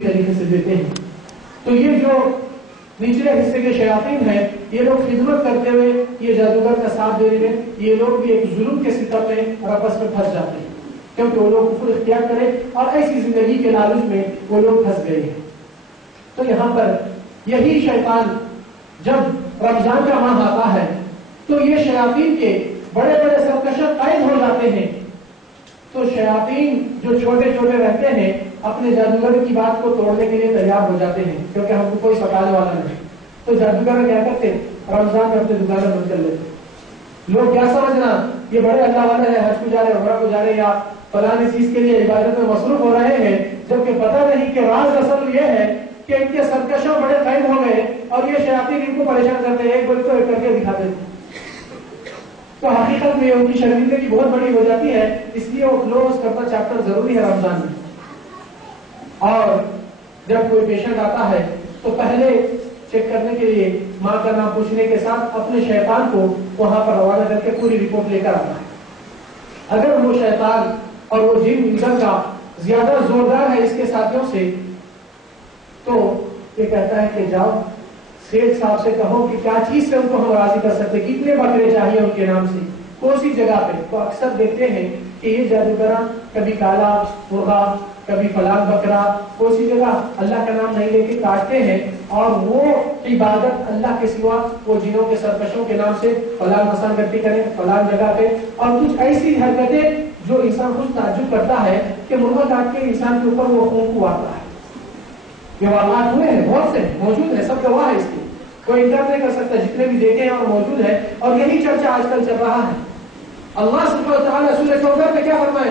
طریقے سے دیتے ہیں. تو یہ جو نچلے حصے کے شیاطین ہیں یہ لوگ خدمت کرتے ہوئے یہ جادوگر کا ساتھ دے رہے ہیں. یہ لوگ بھی ایک ظلم کے ستم میں اور آپس میں پھنس جاتے ہیں کیونکہ وہ لوگ کفر اختیار کرے اور ایسی زندگی کے لالچ میں وہ لوگ پھنس گئے ہیں. تو یہاں پر یہی شیطان جب رمضان کا ماہ آتا ہے تو یہ شیاطین کے بڑے بڑے سرکشہ قائد ہو جاتے ہیں. تو شیاطین جو چھوٹے چھوٹے رہتے ہیں اپنے جادوگر کی بات کو توڑنے کے لیے تیار ہو جاتے ہیں کیونکہ ہم کو کوئی ستانے والا نہیں. تو جادوگر کیا کرتے ہیں رمضان میں اپنے دکانیں بند کر لیتے. لوگ کیا سمجھنا یہ بڑے اللہ والے ہیں, حج کو جا رہے, عمرہ کو جا رہے یا فلاں چیز کے لیے عبادت میں مصروف ہو رہے ہیں, جبکہ پتہ نہیں کہ راز اصل یہ ہے کہ ان کے سرکشوں بڑے قائد ہو گئے اور یہ شیاطین ان کو پریشان کرتے ہیں, ایک بڑی تو ایک کر کے دکھاتے ہیں. تو حقیقت میں ان کی شرمندگی بہت بڑی ہو جاتی ہے. اس لیے وہ کلوز کرتا چیپٹر ضروری ہے رمضان میں. اور جب کوئی پیشنٹ آتا ہے تو پہلے چیک کرنے کے لیے ماں کا نام پوچھنے کے ساتھ اپنے شیطان کو وہاں پر روانہ کر کے پوری رپورٹ لے کر آتا ہے. اگر وہ شیطان اور وہ جن انسان کا زیادہ زوردار ہے اس کے ساتھیوں سے تو یہ کہتا ہے کہ جاؤ سیٹ صاحب سے کہو کہ کیا چیز سے ان کو ہم راضی کر سکتے, کتنے بکرے چاہیے ان کے نام سے کون سی جگہ پہ. تو اکثر دیکھتے ہیں کہ یہ جادوگراں کبھی کالا مرغا کبھی فلاں بکرا کون سی جگہ اللہ کا نام نہیں لے کے کاٹتے ہیں اور وہ عبادت اللہ کے سوا وہ جنوں کے سرکشوں کے نام سے فلاں مسان گٹی کریں فلاں جگہ پہ, اور کچھ ایسی حرکتیں جو انسان خود تعجب کرتا ہے کہ مرغا کاٹ کے انسان کے اوپر وہ خون کو آتا ہے. یہ واقعات ہوئے ہیں, بہت سے موجود ہیں, سب گواہ ہے اس کی, کوئی انکار نہیں کر سکتا, جتنے بھی دیکھے ہیں اور موجود ہے. اور یہی چرچا آج کل چل رہا ہے. اللہ سبحانہ و تعالیٰ سورہ کوثر میں کیا فرمائے,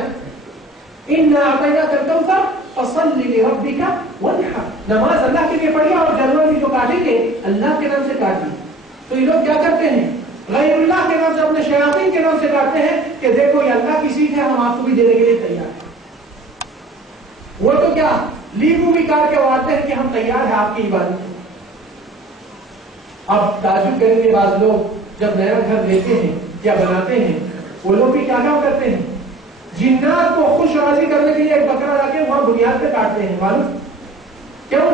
اِنَّا أَعْطَيْنَاكَ الْكَوْثَرَ فَصَلِّ لِرَبِّكَ وَانْحَرْ. نماز اللہ کے لیے پڑھی اور جانور بھی جو کاٹیں گے اللہ کے نام سے کاٹیں. تو یہ لوگ کیا کرتے ہیں غیر اللہ کے نام سے اپنے شیاطین کے نام سے کاٹتے ہیں کہ دیکھو یہ اللہ کی چیز ہے ہم آپ کو بھی دینے کے لیے تیار ہیں. وہ تو کیا لیمو بھی کاٹ کے وعدتے ہیں کہ ہم تیار ہیں آپ کی عبادت. اب تعجب کریں گے بعض لوگ جب نیا گھر لیتے ہیں یا بناتے ہیں وہ لوگ بھی کیا کام کرتے ہیں جنات کو خوش راضی کرنے کے لیے ایک بکرا لا کے وہاں بنیاد پہ کاٹتے ہیں. معلوم کیوں؟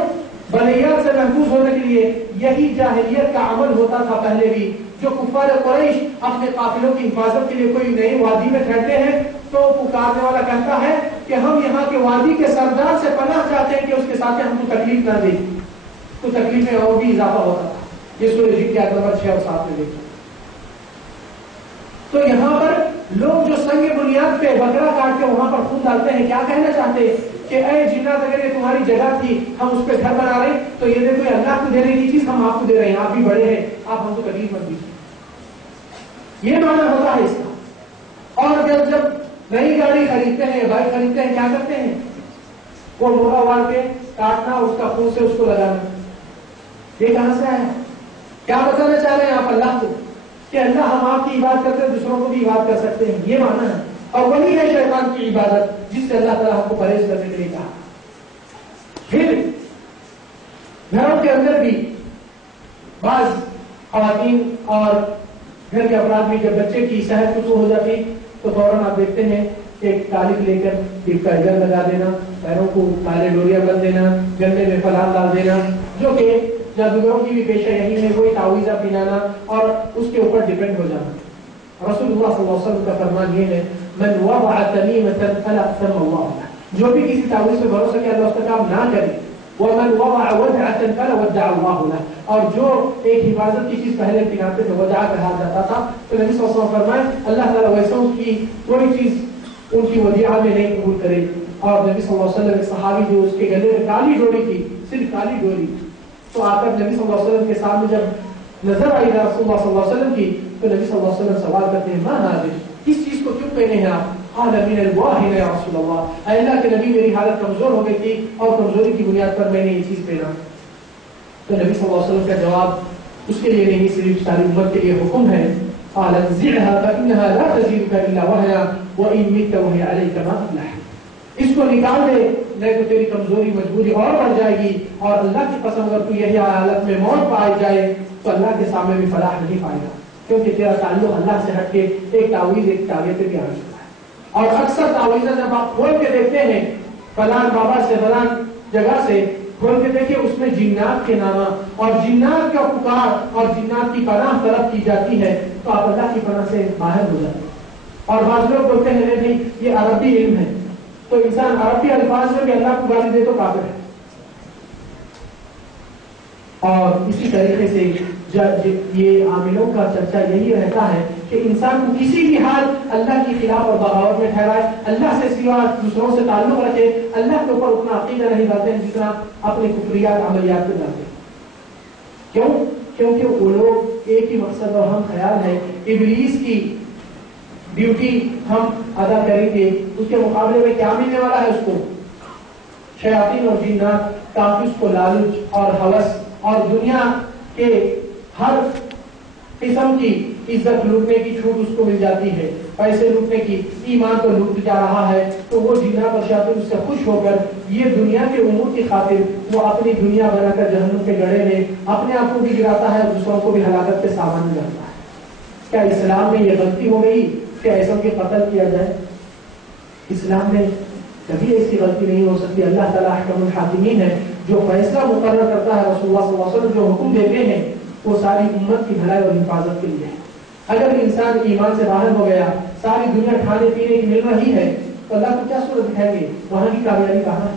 بنیاد سے محفوظ ہونے کے لیے. یہی جاہلیت کا عمل ہوتا تھا پہلے بھی. جو کفار قریش اپنے قافلوں کی حفاظت کے لیے کوئی نئی وادی میں ٹھہرتے ہیں تو پکارنے والا کہتا ہے کہ ہم یہاں کے وادی کے سردار سے پناہ چاہتے ہیں کہ اس کے ساتھ ہم کو تکلیف نہ دے. تو تکلیف میں اور بھی اضافہ ہوتا تھا. یہ سورہ جن کے آیت نمبر 6 اور 7 میں دیکھیں. تو یہاں پر لوگ جو سنگ بنیاد پہ بکرا کاٹ کے وہاں پر خون ڈالتے ہیں کیا کہنا چاہتے ہیں کہ اے جنات اگر یہ تمہاری جگہ تھی ہم اس پہ گھر بنا رہے تو یہ دیکھو اللہ کو دینے کی چیز ہم آپ کو دے رہے ہیں, آپ بھی بڑے ہیں آپ ہم کو تکلیف مت دیجیے. یہ معنی ہوتا ہے اس کا. اور جب نئی گاڑی خریدتے ہیں بائک خریدتے ہیں کیا کرتے ہیں وہ مرغا وار کے کاٹنا اس کا خون سے اس کو لگانا. یہ کہاں سے آیا؟ کیا بتانا چاہ رہے ہیں آپ اللہ کو کہ اللہ ہم آپ کی عبادت کرتے ہیں دوسروں کو بھی عبادت کر سکتے ہیں. یہ معنی ہے. اور وہی ہے شیطان کی عبادت جس سے اللہ تعالیٰ ہم کو پرہیز کرنے کے لیے کہا. پھر گھروں کے اندر بھی بعض خواتین اور گھر کے افراد بھی جب بچے کی صحت کچھ ہو جاتی تو فوراً آپ دیکھتے ہیں ایک کالک لے کر ٹپ کا جل لگا دینا, پیروں کو کالے ڈوریاں بن دینا, گلے میں فلان ڈال دینا, جو کہ جادوگروں کی بھی پیشہ یہی ہے. وہی تعویذہ پہنانا اور اس کے اوپر ڈیپینڈ ہو جانا. رسول اللہ صلی اللہ علیہ وسلم کا فرمان یہ ہے من وضع تمیمة فلا اقسم اللہ له. جو بھی کسی تعویذ پہ بھروسہ کیا اللہ اس کا کام نہ کرے. ومن وضع ودعة فلا ودع اللہ له. اور جو ایک حفاظت کی چیز پہلے پہناتے تھے ودعہ کہا جاتا تھا تو نبی صلی اللہ علیہ وسلم فرمائے اللہ تعالیٰ ویسوں کی کوئی چیز ان کی ودیعہ میں نہیں قبول کرے. اور نبی صلی اللہ علیہ وسلم ایک صحابی جو اس کے گلے میں کالی ڈوری تھی, صرف کالی ڈوری, تو آ کر نبی صلی اللہ علیہ وسلم کے سامنے جب نظر آئی رسول اللہ صلی اللہ علیہ وسلم کی تو نبی صلی اللہ علیہ وسلم سوال کرتے ہیں ما هذا, اس چیز کو کیوں پہنے ہیں آپ؟ قال من الواهن یا رسول اللہ, اے اللہ کے نبی میری حالت کمزور ہو گئی تھی اور کمزوری کی بنیاد پر میں نے یہ چیز پہنا. تو نبی صلی اللہ علیہ وسلم کا جواب اس کے لیے نہیں صرف ساری امت کے لیے حکم ہے. قال انزعها فانها لا تزيدك الا وهنا وان مت وهي عليك ما افلح. اس کو نکال دے نہیں تو تیری کمزوری مجبوری اور بڑھ جائے گی, اور اللہ کی قسم اگر تو یہی حالت میں موت پائی جائے تو اللہ کے سامنے بھی فلاح نہیں پائے گا, کیونکہ تیرا تعلق اللہ سے ہٹ کے ایک تعویذ ایک تعویذ پہ بھی آ چکا ہے. اور اکثر تعویذ جب آپ کھول کے دیکھتے ہیں فلاں بابا سے فلاں جگہ سے کھول کے دیکھیں اس میں جنات کے نامہ اور جنات کا پکار اور جنات کی پناہ طلب کی جاتی ہے تو آپ اللہ کی پناہ سے باہر ہو جاتے ہیں. اور بعض لوگ بولتے ہیں نہیں یہ عربی علم ہے تو انسان عربی الفاظ میں بھی اللہ کو گالی دے تو کافر ہے. اور اسی طریقے سے یہ عاملوں کا چرچا یہی رہتا ہے کہ انسان کو کسی بھی حال اللہ کے خلاف اور بغاوت میں ٹھہرائے، اللہ سے سوا دوسروں سے تعلق رکھے، اللہ کے اوپر اتنا عقیدہ نہیں ڈالتے ہیں جتنا اپنے کفریات عملیات پہ ڈالتے ہیں. کیوں؟ کیونکہ وہ لوگ ایک ہی مقصد اور ہم خیال ہے ابلیس کی ڈیوٹی ہم ادا کریں گے، اس کے مقابلے میں کیا ملنے والا ہے اس کو؟ شیاطین اور جنات تاکہ اس کو لالچ اور ہوس اور دنیا کے ہر قسم کی عزت لوٹنے کی چھوٹ اس کو مل جاتی ہے، پیسے لوٹنے کی، ایمان تو لوٹ جا رہا ہے تو وہ جنات اور شیاطین اس سے خوش ہو کر یہ دنیا کے امور کی خاطر وہ اپنی دنیا بنا کر جہنم کے گڑھے میں اپنے آپ کو بھی گراتا ہے اور دوسروں کو بھی ہلاکت کے سامان میں لاتا ہے. کیا اسلام میں یہ غلطی ہو گئی کہ ایسا کے قتل کیا جائے؟ اسلام میں کبھی ایسی غلطی نہیں ہو سکتی. اللہ تعالیٰ احکم الحاکمین ہے، جو فیصلہ مقرر کرتا ہے، رسول اللہ صلی اللہ علیہ وسلم جو حکم دیتے ہیں وہ ساری امت کی بھلائی اور حفاظت کے لیے ہے. اگر انسان ایمان سے باہر ہو گیا، ساری دنیا کھانے پینے کی مل رہی ہے تو اللہ کو کیا صورت دکھائیں گے؟ وہاں کی کامیابی کہاں ہے؟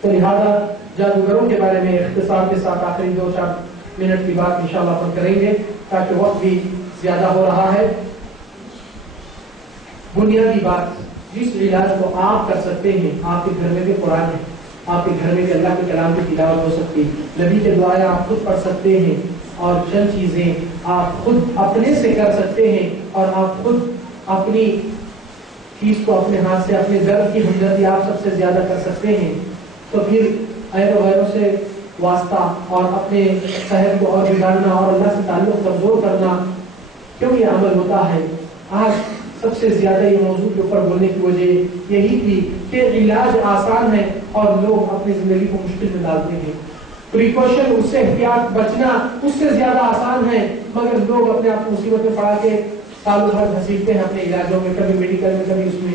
تو لہٰذا جادوگروں کے بارے میں اختصار کے ساتھ آخری 2-4 منٹ کی بات انشاءاللہ پر کریں گے تاکہ وقت بھی زیادہ ہو رہا ہے. بنیادی بات، جس علاج کو آپ کر سکتے ہیں، آپ کے گھر میں بھی قرآن ہے، آپ کے گھر میں بھی اللہ کے کلام کی تلاوت ہو سکتی ہے، نبی کے دعائیں آپ خود پڑھ سکتے ہیں اور چند چیزیں آپ خود اپنے سے کر سکتے ہیں اور آپ خود اپنی چیز کو اپنے ہاتھ سے، اپنے درد کی ہمدردی آپ سب سے زیادہ کر سکتے ہیں. تو پھر غیروں سے واسطہ اور اپنے صحت کو اور بگاڑنا اور اللہ سے تعلق کمزور کرنا کیوں یہ عمل ہوتا ہے؟ آج سب سے زیادہ یہ موضوع کے اوپر بولنے کی وجہ یہی تھی کہ علاج آسان ہے اور لوگ اپنی زندگی کو مشکل میں ڈالتے ہیں. پریکاشن، اس سے احتیاط بچنا اس سے زیادہ آسان ہے، مگر لوگ اپنے آپ کو مصیبت میں پڑا کے سالوں بھر گھسیٹتے ہیں اپنے علاجوں میں، کبھی میڈیکل میں کبھی اس میں.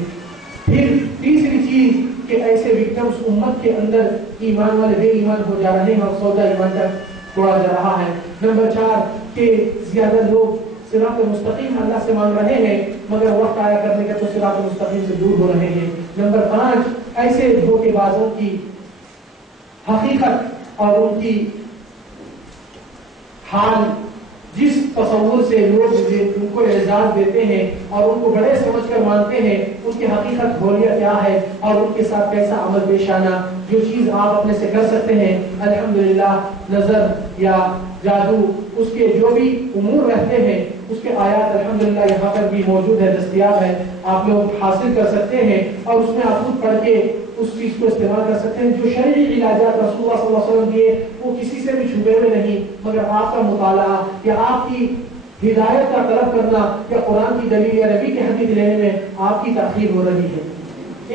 پھر تیسری چیز کہ ایسے وکٹمس امت کے اندر ایمان والے بے ایمان ہو جا رہے ہیں اور سودا ایمان تک توڑا جا رہا ہے. نمبر 4 کہ زیادہ لوگ صراط مستقیم اللہ سے مانگ رہے ہیں مگر وقت آیا کرنے کا تو صراط مستقیم سے دور ہو رہے ہیں. نمبر 5 ایسے دھوکے بازوں کی حقیقت اور ان کی حال، جس تصور سے لوگ ان کو اعزاز دیتے ہیں اور ان کو بڑے سمجھ کر مانتے ہیں، ان کی حقیقت گھولیہ کیا ہے اور ان کے ساتھ کیسا عمل پیش آنا. جو چیز آپ اپنے سے کر سکتے ہیں الحمدللہ، نظر یا جادو، اس کے جو بھی امور رہتے ہیں اس کے آیات الحمدللہ یہاں پر بھی موجود ہے، دستیاب ہے، آپ لوگ حاصل کر سکتے ہیں اور اس میں آپ خود پڑھ کے اس چیز کو استعمال کر سکتے ہیں. جو شرعی علاجات رسول اللہ صلی اللہ علیہ وسلم دیے وہ کسی سے بھی چھپے ہوئے نہیں، مگر آپ کا مطالعہ یا آپ کی ہدایت کا طلب کرنا یا قرآن کی دلیل یا نبی کے حدیث لینے میں آپ کی تاخیر ہو رہی ہے.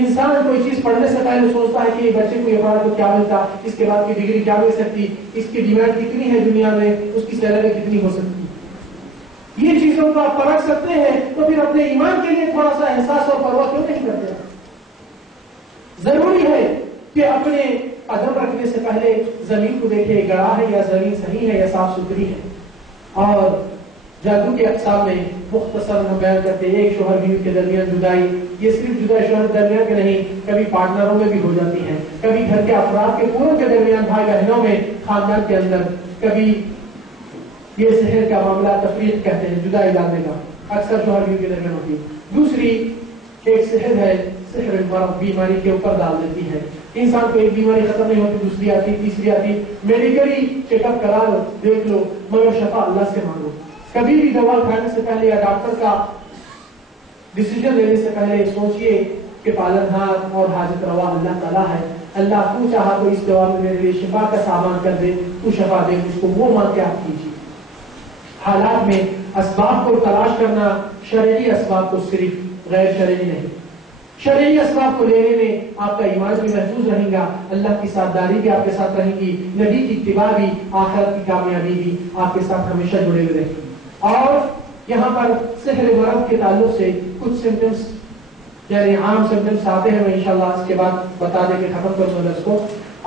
انسان کوئی چیز پڑھنے سے پہلے سوچتا ہے کہ یہ بچے کو یہ پڑھا تو کیا ملتا، اس کے بعد کی ڈگری کیا مل سکتی، اس کی ڈیمانڈ کتنی ہے دنیا میں، اس کی سیلری کتنی ہو سکتی. یہ چیزوں کو آپ پرکھ سکتے ہیں تو پھر اپنے ایمان کے لیے تھوڑا سا احساس اور پرواہ کیوں نہیں کرتے؟ ضروری ہے کہ اپنے قدم رکھنے سے پہلے زمین کو دیکھے، گڑا ہے یا زمین صحیح ہے یا صاف ستھری ہے. اور جادو کے اقسام میں مختصر ہم بیان کرتے ہیں. ایک شوہر بیوی کے درمیان جدائی، یہ صرف جدا شوہر درمیان کے نہیں، کبھی پارٹنروں میں بھی ہو جاتی ہے، کبھی گھر کے افراد کے پوروں کے درمیان، بھائی بہنوں میں، خاندان کے اندر، کبھی یہ سحر کا معاملہ تفریق کہتے ہیں، جدائی ڈالنے کا، اکثر شوہر بیوی کے درمیان ہوتی ہے. دوسری ایک سحر ہے، سحر المرض، بیماری کے اوپر ڈال دیتی ہے. انسان کو ایک بیماری ختم نہیں ہوتی، دوسری آتی، تیسری آتی، میڈیکلی چیک اپ کرا لو، دیکھ لو، مگر شفا اللہ سے مانگو. کبھی بھی دوا کھانے سے پہلے یا ڈاکٹر کا ڈیسیجن لینے سے پہلے سوچئے کہ پالنہار اور حاجت روا اللہ تعالیٰ ہے. اللہ تو چاہا تو اس دوا میں میرے لیے شفا کا سامان کر دے، تو شفا دے، اس کو وہ مان کے آپ کیجیے. حالات میں اسباب کو تلاش کرنا، شرعی اسباب کو صرف، غیر شرعی نہیں. شرعی اسباب کو لینے میں آپ کا ایمان بھی محفوظ رہے گا، اللہ کی ساتھداری بھی آپ کے ساتھ رہے گی، نبی کی اتباع بھی، آخرت کی کامیابی بھی آپ کے ساتھ ہمیشہ جڑے ہوئے رہے گی. اور یہاں پر سحر مرض کے تعلق سے کچھ سمٹمز یعنی عام سمٹمس آتے ہیں، میں انشاءاللہ اس کے بعد بتا دے کے ختم کروں گا اس کو.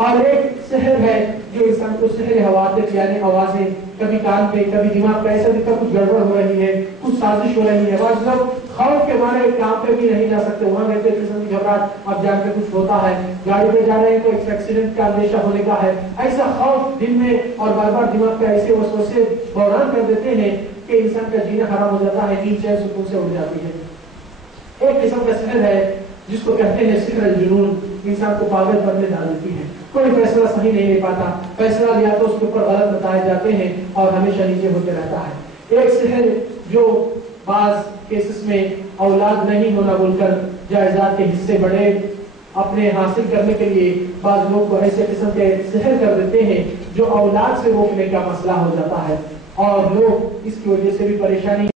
اور ایک سحر ہے جو انسان کو سحر حوادث یعنی آوازیں، کبھی کان پہ کبھی دماغ پہ ایسا دکھتا کچھ گڑبڑ ہو رہی ہے، کچھ سازش ہو رہی ہے. بعض لوگ خوف کے مارے کام پہ بھی نہیں جا سکتے، وہاں رہتے قسم کی گھبراہٹ، اب جا کے کچھ ہوتا ہے، گاڑی پہ جا رہے ہیں تو ایک ایکسیڈنٹ کا اندیشہ ہونے کا ہے. ایسا خوف دل میں اور بار بار دماغ پہ ایسے وسوسے بحران کر دیتے ہیں کہ انسان کا جینا حرام ہو جاتا ہے، نیند چین سکون سے اٹھ جاتی ہے. ایک قسم کا سحر ہے جس کو کہتے ہیں سحر الجنون، انسان کو پاگل بننے ڈال دیتی ہے، کوئی فیصلہ صحیح نہیں لے پاتا، فیصلہ لیا تو اس کے اوپر غلط بتائے جاتے ہیں اور ہمیشہ نیچے ہوتے رہتا ہے. ایک سحر جو بعض کیسز میں اولاد نہیں ہونا بول کر جائیداد کے حصے بڑے اپنے حاصل کرنے کے لیے بعض لوگ کو ایسے قسم کے سحر کر دیتے ہیں جو اولاد سے روکنے کا مسئلہ ہو جاتا ہے، اور لوگ اس کی وجہ سے بھی پریشانی